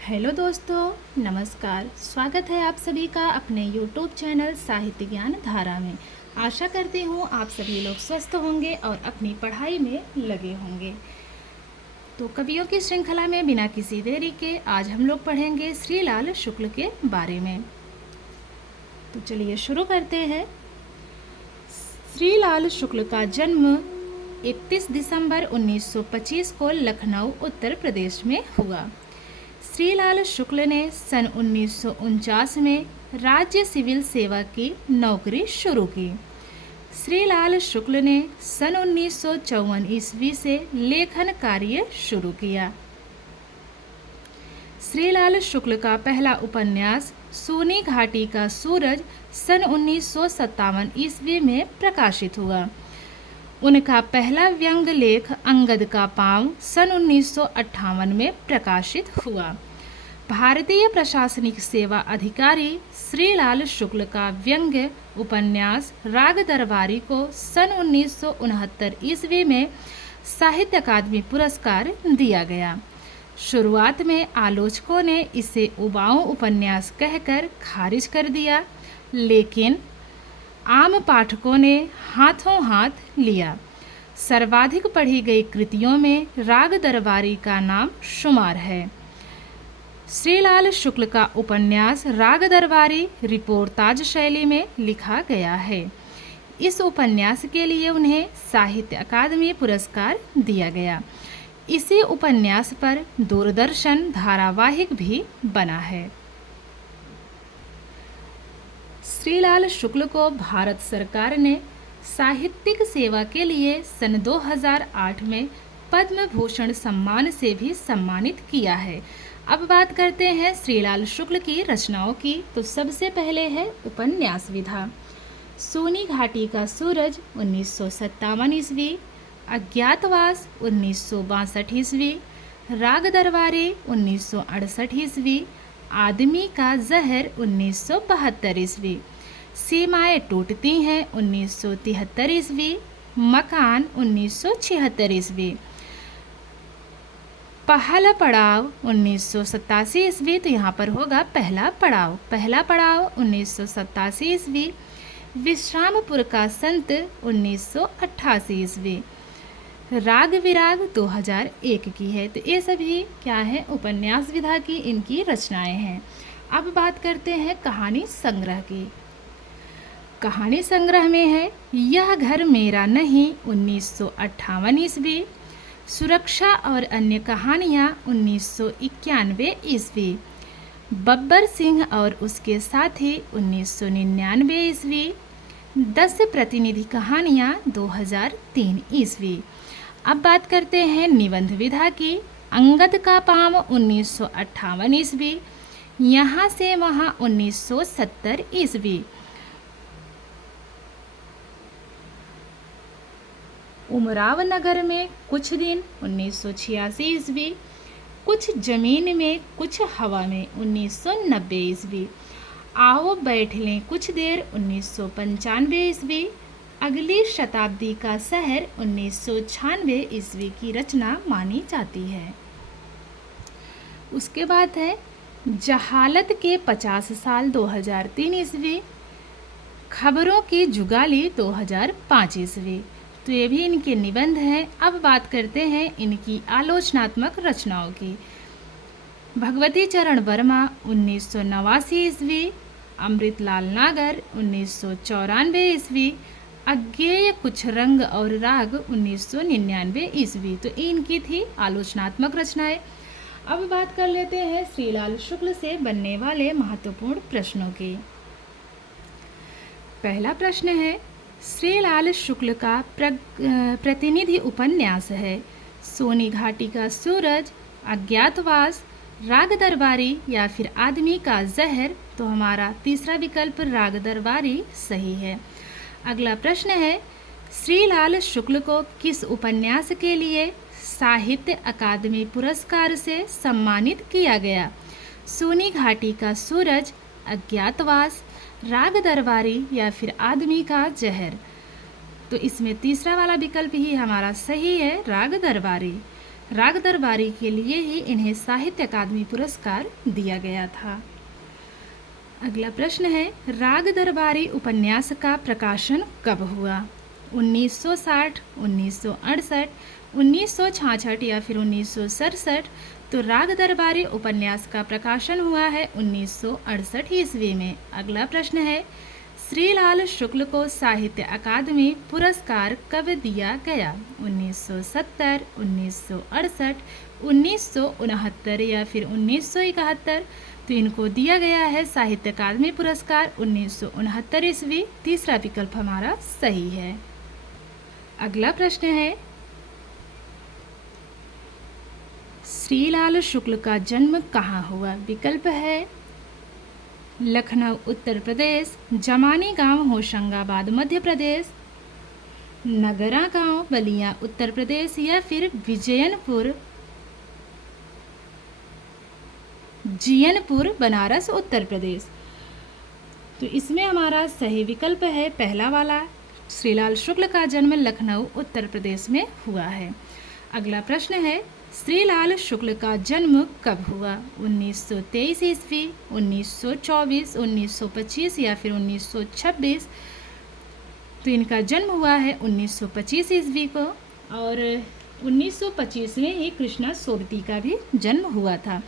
Hello दोस्तों, नमस्कार। स्वागत है आप सभी का अपने YouTube चैनल साहित्य ज्ञान धारा में। आशा करती हूँ आप सभी लोग स्वस्थ होंगे और अपनी पढ़ाई में लगे होंगे। तो कवियों की श्रृंखला में बिना किसी देरी के आज हम लोग पढ़ेंगे श्रीलाल शुक्ल के बारे में। तो चलिए शुरू करते हैं। श्रीलाल शुक्ल का जन्म 31 दिसंबर 1925 को लखनऊ उत्तर प्रदेश में हुआ। श्रीलाल शुक्ल ने सन 1949 में राज्य सिविल सेवा की नौकरी शुरू की। श्रीलाल शुक्ल ने सन 1954 ईस्वी से लेखन कार्य शुरू किया। श्रीलाल शुक्ल का पहला उपन्यास सोनी घाटी का सूरज सन 1957 ईस्वी में प्रकाशित हुआ। उनका पहला व्यंग लेख अंगद का पाँव सन 1958 में प्रकाशित हुआ। भारतीय प्रशासनिक सेवा अधिकारी श्रीलाल शुक्ल का व्यंग्य उपन्यास राग दरबारी को सन 1969 ईस्वी में साहित्य अकादमी पुरस्कार दिया गया। शुरुआत में आलोचकों ने इसे उबाऊ उपन्यास कहकर खारिज कर दिया, लेकिन आम पाठकों ने हाथों हाथ लिया। सर्वाधिक पढ़ी गई कृतियों में राग दरबारी का नाम शुमार है। श्रीलाल शुक्ल का उपन्यास राग दरबारी रिपोर्ताज शैली में लिखा गया है। इस उपन्यास के लिए उन्हें साहित्य अकादमी पुरस्कार दिया गया। इसी उपन्यास पर दूरदर्शन धारावाहिक भी बना है। श्रीलाल शुक्ल को भारत सरकार ने साहित्यिक सेवा के लिए सन 2008 में पद्म भूषण सम्मान से भी सम्मानित किया है। अब बात करते हैं श्रीलाल शुक्ल की रचनाओं की। तो सबसे पहले है उपन्यास विधा। सोनी घाटी का सूरज 1957 ईस्वी, अज्ञातवास 1962 ईस्वी, राग दरबारी 1968 ईस्वी, आदमी का जहर 1972 ईस्वी, सीमाएं टूटती हैं 1973 ईस्वी, मकान 1976 ईस्वी, पहला पड़ाव 1987 ईस्वी। तो यहाँ पर होगा पहला पड़ाव 1987 ईस्वी, विश्रामपुर का संत 1988 ईस्वी, राग विराग 2001 की है। तो ये सभी क्या है, उपन्यास विधा की इनकी रचनाएं हैं। अब बात करते हैं कहानी संग्रह की। कहानी संग्रह में है यह घर मेरा नहीं 1958 ईस्वी, सुरक्षा और अन्य कहानियाँ 1991 ईस्वी, बब्बर सिंह और उसके साथी 1999 ईस्वी, 10 प्रतिनिधि कहानियाँ 2003 ईस्वी। अब बात करते हैं निबंध विधा की। अंगद का पाँव 1958 ईस्वी, यहाँ से वहाँ 1970 ईस्वी, उमराव नगर में कुछ दिन 1986 ईस्वी, कुछ जमीन में कुछ हवा में 1990 ईस्वी, आओ बैठ लें कुछ देर 1995 ईस्वी, अगली शताब्दी का शहर 1996 ईस्वी की रचना मानी जाती है। उसके बाद है जहालत के 50 साल 2003 ईस्वी, खबरों की जुगाली 2005 ईस्वी। तो ये भी इनके निबंध हैं। अब बात करते हैं इनकी आलोचनात्मक रचनाओं की। भगवती चरण वर्मा 1989 ईस्वी, अमृतलाल नागर 1994 ईस्वी, अज्ञेय कुछ रंग और राग 1999 ईस्वी। तो इनकी थी आलोचनात्मक रचनाएं। अब बात कर लेते हैं श्रीलाल शुक्ल से बनने वाले महत्वपूर्ण प्रश्नों की। पहला प्रश्न है श्रीलाल शुक्ल का प्रतिनिधि उपन्यास है सोनी घाटी का सूरज, अज्ञातवास, राग दरबारी या फिर आदमी का जहर। तो हमारा तीसरा विकल्प राग दरबारी सही है। अगला प्रश्न है श्रीलाल शुक्ल को किस उपन्यास के लिए साहित्य अकादमी पुरस्कार से सम्मानित किया गया? सोनी घाटी का सूरज, अज्ञातवास, राग दरबारी या फिर आदमी का जहर। तो इसमें तीसरा वाला विकल्प ही हमारा सही है, राग दरबारी। राग दरबारी के लिए ही इन्हें साहित्य अकादमी पुरस्कार दिया गया था। अगला प्रश्न है, राग दरबारी उपन्यास का प्रकाशन कब हुआ? 1960, 1968, 1966 या फिर 1967? तो राग दरबारी उपन्यास का प्रकाशन हुआ है 1968 ईस्वी में। अगला प्रश्न है, श्रीलाल शुक्ल को साहित्य अकादमी पुरस्कार कब दिया गया? 1970, 1968, 1969 या फिर 1971? तो इनको दिया गया है साहित्य अकादमी पुरस्कार 1969 ईस्वी। तीसरा विकल्प हमारा सही है। अगला प्रश्न है, श्रीलाल शुक्ल का जन्म कहाँ हुआ? विकल्प है लखनऊ उत्तर प्रदेश, जमानी गांव होशंगाबाद मध्य प्रदेश, नगरा गांव बलिया उत्तर प्रदेश या फिर जियनपुर बनारस उत्तर प्रदेश। तो इसमें हमारा सही विकल्प है पहला वाला, श्रीलाल शुक्ल का जन्म लखनऊ उत्तर प्रदेश में हुआ है। अगला प्रश्न है, श्रीलाल शुक्ल का जन्म कब हुआ? 1923 ईस्वी, 1924, 1925 या फिर 1926? तो इनका जन्म हुआ है 1925 ईस्वी को, और 1925 में ही कृष्णा सोबती का भी जन्म हुआ था।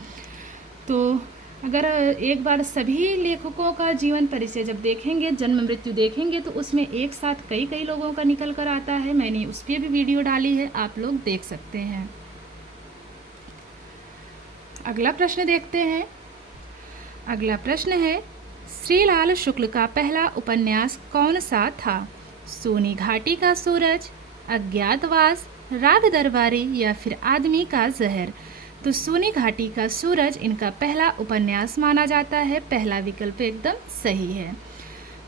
तो अगर एक बार सभी लेखकों का जीवन परिचय जब देखेंगे, जन्म मृत्यु देखेंगे, तो उसमें एक साथ कई कई लोगों का निकल कर आता है। मैंने उस पर भी वीडियो डाली है, आप लोग देख सकते हैं। अगला प्रश्न देखते हैं। अगला प्रश्न है, श्रीलाल शुक्ल का पहला उपन्यास कौन सा था? सोनी घाटी का सूरज, अज्ञातवास, राग दरबारी या फिर आदमी का जहर? तो सोनी घाटी का सूरज इनका पहला उपन्यास माना जाता है। पहला विकल्प एकदम सही है।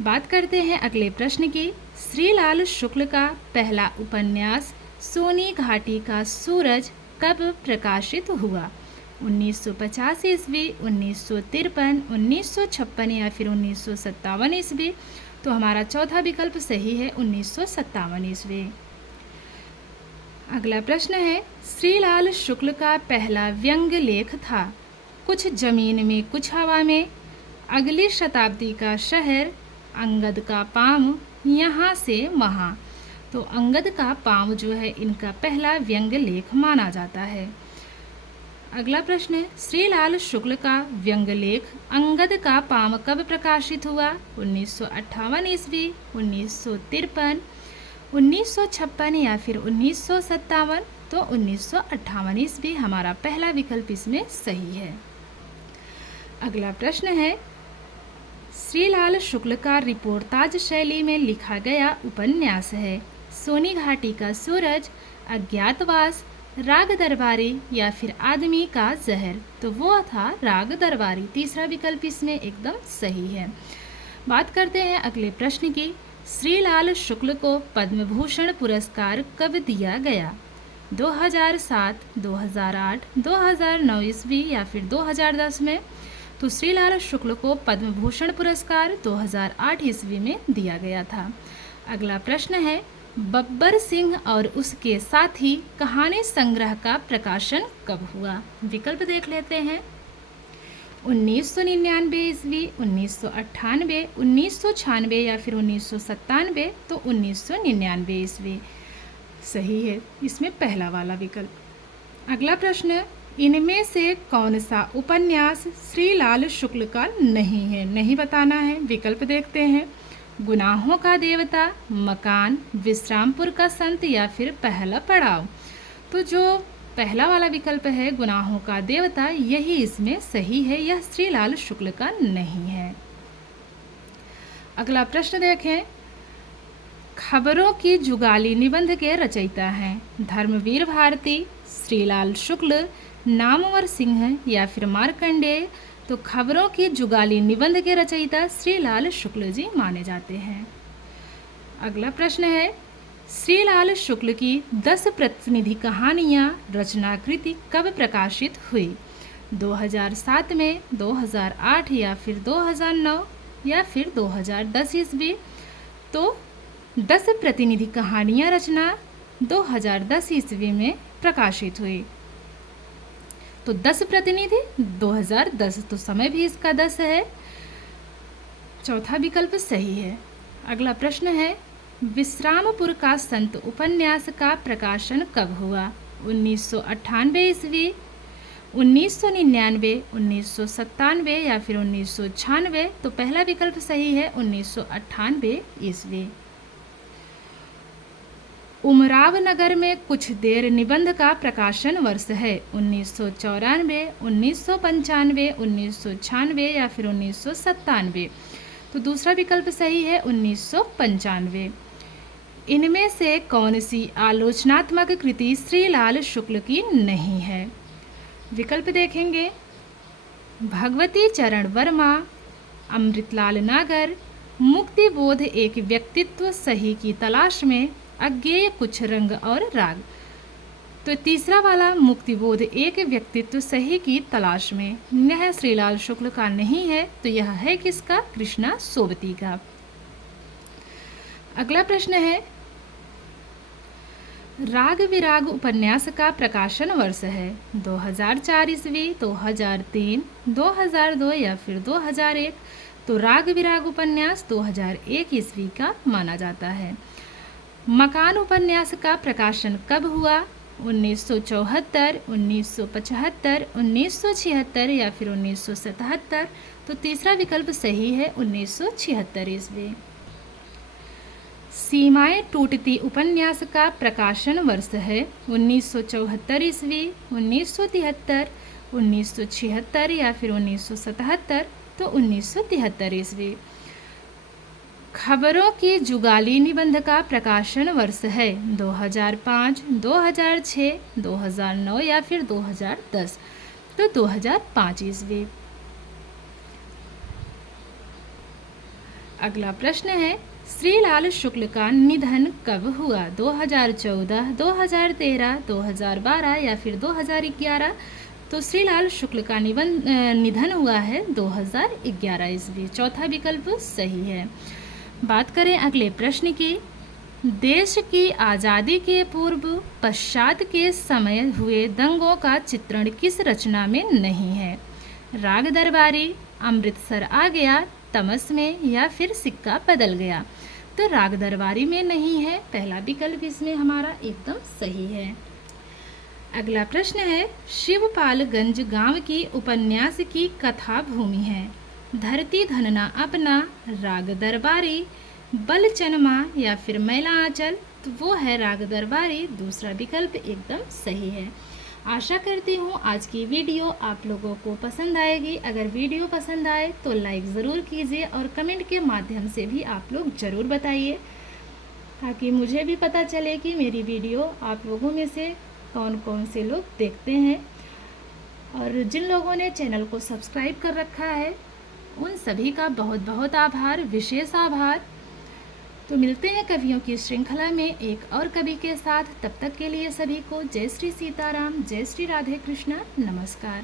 बात करते हैं अगले प्रश्न की। श्रीलाल शुक्ल का पहला उपन्यास सोनी घाटी का सूरज कब प्रकाशित हुआ? 1950 ईस्वी, 1953, 1956 या फिर 1957 ईस्वी? तो हमारा चौथा विकल्प सही है, 1957 ईस्वी। अगला प्रश्न है, श्रीलाल शुक्ल का पहला व्यंग लेख था कुछ जमीन में कुछ हवा में, अगली शताब्दी का शहर, अंगद का पाँव, यहाँ से वहाँ? तो अंगद का पाँव जो है इनका पहला व्यंग लेख माना जाता है। अगला प्रश्न है, श्रीलाल शुक्ल का व्यंग लेख अंगद का पाँव कब प्रकाशित हुआ? 1958 ईस्वी, 1953, 1956 या फिर 1957? तो 1958 ईस्वी हमारा पहला विकल्प इसमें सही है। अगला प्रश्न है, श्रीलाल शुक्ल का रिपोर्टाज शैली में लिखा गया उपन्यास है सोनी घाटी का सूरज, अज्ञातवास, राग दरबारी या फिर आदमी का जहर? तो वो था राग दरबारी। तीसरा विकल्प इसमें एकदम सही है। बात करते हैं अगले प्रश्न की। श्रीलाल शुक्ल को पद्म भूषण पुरस्कार कब दिया गया? 2007, 2008, 2009 ईस्वी या फिर 2010 में? तो श्रीलाल शुक्ल को पद्म भूषण पुरस्कार 2008 ईस्वी में दिया गया था। अगला प्रश्न है, बब्बर सिंह और उसके साथी कहानी संग्रह का प्रकाशन कब हुआ? विकल्प देख लेते हैं। 1999 ईस्वी, 1998, 1996 या फिर 1997? तो 1999 ईस्वी सही है, इसमें पहला वाला विकल्प। अगला प्रश्न, इनमें से कौन सा उपन्यास श्रीलाल शुक्ल का नहीं है? नहीं बताना है, विकल्प देखते हैं। गुनाहों का देवता, मकान, विश्रामपुर का संत या फिर पहला पड़ाव? तो जो पहला वाला विकल्प है गुनाहों का देवता, यही इसमें सही है, यह श्रीलाल शुक्ल का नहीं है। अगला प्रश्न देखें। खबरों की जुगाली निबंध के रचयिता हैं धर्मवीर भारती, श्रीलाल शुक्ल, नामवर सिंह या फिर मार्कंडेय? तो खबरों की जुगाली निबंध के रचयिता श्रीलाल शुक्ल जी माने जाते हैं। अगला प्रश्न है, श्रीलाल शुक्ल की 10 प्रतिनिधि कहानियाँ रचनाकृति कब प्रकाशित हुई? 2007 में, 2008 या फिर 2009 या फिर 2010 ईस्वी? तो 10 प्रतिनिधि कहानियाँ रचना 2010 ईस्वी में प्रकाशित हुई। तो 10 प्रतिनिधि 2010, तो समय भी इसका 10 है। चौथा विकल्प सही है। अगला प्रश्न है, विश्रामपुर का संत उपन्यास का प्रकाशन कब हुआ? 1998 ईस्वी, 1999, 1997 या फिर 1996? तो पहला विकल्प सही है, 1998 ईस्वी। उमराव नगर में कुछ देर निबंध का प्रकाशन वर्ष है? 1994, 1995, 1996 या फिर 1997? तो दूसरा विकल्प सही है, 1995। इनमें से कौन सी आलोचनात्मक कृति श्रीलाल शुक्ल की नहीं है? विकल्प देखेंगे, भगवती चरण वर्मा, अमृतलाल नागर, मुक्तिबोध एक व्यक्तित्व सही की तलाश में, अज्ञेय कुछ रंग और राग। तो तीसरा वाला मुक्तिबोध एक व्यक्तित्व सही की तलाश में, यह श्रीलाल शुक्ल का नहीं है, तो यह है किसका? कृष्णा सोबती का। अगला प्रश्न है, राग विराग उपन्यास का प्रकाशन वर्ष है? 2004 ईस्वी, 2003, 2002 या फिर 2001? तो राग विराग उपन्यास 2001 ईस्वी का माना जाता है। मकान उपन्यास का प्रकाशन कब हुआ? 1974, 1975, 1976 या फिर 1977? तो तीसरा विकल्प सही है, 1976 ईस्वी। सीमाएं टूटती उपन्यास का प्रकाशन वर्ष है? 1974 ईस्वी, 1973, 1976 या फिर 1977? तो 1973 ईस्वी। खबरों की जुगाली निबंध का प्रकाशन वर्ष है? 2005, 2006, 2009 या फिर 2010? तो 2005 ईस्वी। अगला प्रश्न है, श्रीलाल शुक्ल का निधन कब हुआ? 2014, 2013, 2012 या फिर 2011? तो श्रीलाल शुक्ल का निधन हुआ है 2011 ईस्वी। चौथा विकल्प सही है। बात करें अगले प्रश्न की, देश की आज़ादी के पूर्व पश्चात के समय हुए दंगों का चित्रण किस रचना में नहीं है? राग दरबारी, अमृतसर आ गया, तमस में या फिर सिक्का बदल गया? तो राग दरबारी में नहीं है, पहला विकल्प इसमें हमारा एकदम सही है। अगला प्रश्न है, शिवपालगंज गांव की उपन्यास की कथा भूमि है? धरती धनना अपना, राग दरबारी, बलचनमा या फिर मैला आंचल? तो वो है राग दरबारी, दूसरा विकल्प एकदम सही है। आशा करती हूँ आज की वीडियो आप लोगों को पसंद आएगी। अगर वीडियो पसंद आए तो लाइक ज़रूर कीजिए और कमेंट के माध्यम से भी आप लोग ज़रूर बताइए, ताकि मुझे भी पता चले कि मेरी वीडियो आप लोगों में से कौन कौन से लोग देखते हैं। और जिन लोगों ने चैनल को सब्सक्राइब कर रखा है उन सभी का बहुत बहुत आभार, विशेष आभार। तो मिलते हैं कवियों की श्रृंखला में एक और कवि के साथ। तब तक के लिए सभी को जय श्री सीताराम, जय श्री राधे कृष्णा, नमस्कार।